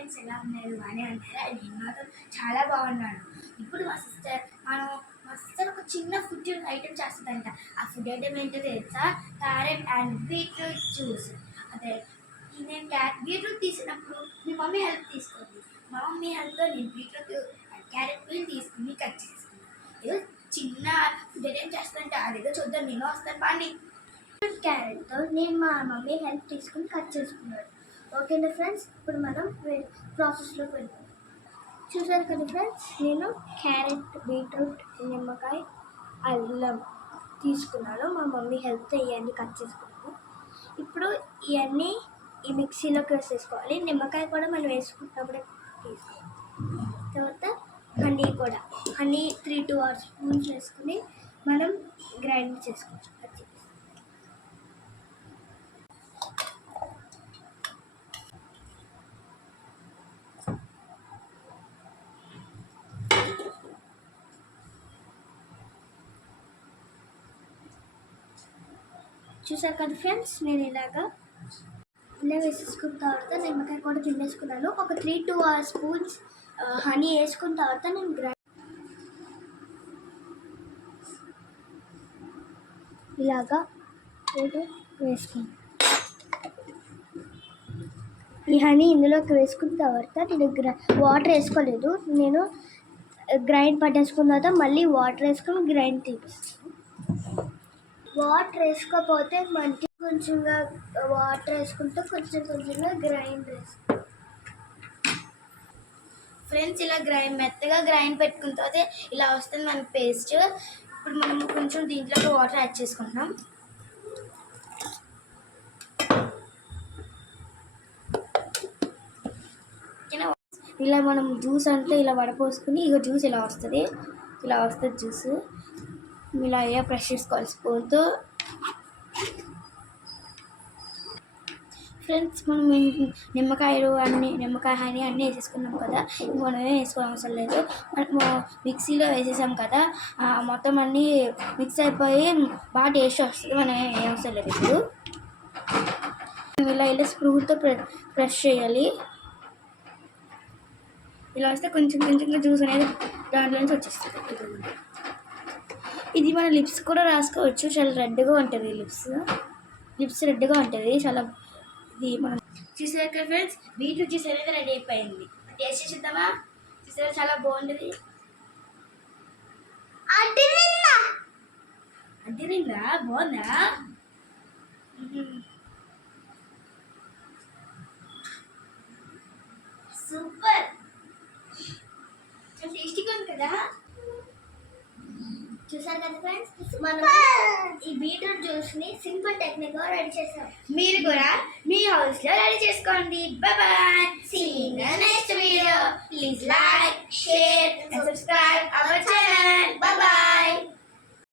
Friends ఎలా ఉన్నారు బాగానే ఉన్నారా? నేను మాత్రం చాలా బాగున్నాను. ఇప్పుడు మా సిస్టర్ ఒక చిన్న ఫుడ్ ఐటెం చేస్తుందంట. ఆ ఫుడ్ ఐటెం ఏంటో తెలుసా? Carrot and beetroot juice. అదే నేను బీట్రూట్ తీసినప్పుడు మీ మమ్మీ హెల్ప్ తీసుకోండి. మా మమ్మీ హెల్ప్తో నేను బీట్రూట్ క్యారెట్ పీల్ తీసుకుని కట్ చేసుకున్నాను. ఏదో చిన్న ఫుడ్ ఐటెం చేస్తుందంట, అదేదో చూద్దాం. నేను వస్తాను బాండి. క్యారెట్తో నేను మా మమ్మీ హెల్ప్ తీసుకుని కట్ చేసుకున్నాను. ఓకేనా ఫ్రెండ్స్, ఇప్పుడు మనం ప్రాసెస్లోకి వెళ్తాం. చూసారు కదా ఫ్రెండ్స్, నేను క్యారెట్, బీట్రూట్, నిమ్మకాయ, అల్లం తీసుకున్నాను. మా మమ్మీ హెల్ప్తో ఇవన్నీ కట్ చేసుకున్నాను. ఇప్పుడు ఇవన్నీ ఈ మిక్సీలోకి వేసేసుకోవాలి. నిమ్మకాయ కూడా మనం వేసుకున్నప్పుడే తీసుకోవాలి. తర్వాత హనీ 3-4 స్పూన్స్ వేసుకుని మనం గ్రైండ్ చేసుకోవచ్చు. చూసారు కదా ఫ్రెండ్స్, నేను ఇలా వేసేసుకున్న తర్వాత నిమ్మకాయ కూడా తినేసుకున్నాను. ఒక 3-4 స్పూన్స్ హనీ వేసుకున్న తర్వాత నేను ఇలాగా వేసుకున్నాను. ఈ హనీ ఇందులోకి వేసుకున్న తర్వాత నేను వాటర్ వేసుకోలేదు. నేను గ్రైండ్ పట్టేసుకున్న తర్వాత మళ్ళీ వాటర్ వేసుకొని గ్రైండ్ తీపిస్తాను. వాటర్ వేసుకోకపోతే మనకి కొంచెంగా వాటర్ వేసుకుంటూ కొంచెంగా గ్రైండ్ వేసుకో ఫ్రెండ్స్. ఇలా మెత్తగా గ్రైండ్ పెట్టుకున్న తర్వాత ఇలా వస్తుంది మన పేస్ట్. ఇప్పుడు మనం కొంచెం దీంట్లోకి వాటర్ యాడ్ చేసుకుంటున్నాం. ఇలా మనం జ్యూస్ అంటే ఇలా వడపోసుకుని ఇక జ్యూస్ ఇలా వస్తుంది జ్యూస్. ఇలా అయ్యా ప్రెష్ చేసుకోవాలి స్పూన్తో. ఫ్రెండ్స్, మనం నిమ్మకాయ హనీ అన్నీ వేసేసుకున్నాం కదా. మనం ఏం వేసుకోవడం అవసరం లేదు. మనం మిక్సీలో వేసేసాం కదా, మొత్తం అన్నీ మిక్స్ అయిపోయి బాగా టేస్ట్ వస్తుంది. మనం ఏం అవసరం లేదు. ఇప్పుడు ఇలా స్పూన్తో ప్రెష్ చేయాలి. ఇలా వస్తే కొంచెం జ్యూస్ అనేది దాంట్లో నుంచి వచ్చేస్తుంది. ఇది మన లిప్స్ కూడా రాసుకోవచ్చు. చాలా రెడ్గా ఉంటుంది లిప్స్ రెడ్గా ఉంటుంది చాలా. ఇది మనం చూసారు కదా ఫ్రెండ్స్, బీట్రూట్ జ్యూస్ అనేది రెడీ అయిపోయింది. టేస్ట్ చేద్దామా? చూసారా, చాలా బాగుంటుంది. అడ్డిరిందా? బాగుందా? సూపర్, టేస్టీగా ఉంది కదా. చూసారు కదా ఫ్రెండ్స్, మనం ఈ బీట్రూట్ జ్యూస్ని సింపుల్ టెక్నిక్గా రెడీ చేసాం. మీరు కూడా మీ హౌస్లో రెడీ చేసుకోండి. Bye bye, see you in the next video. Please like, share and subscribe.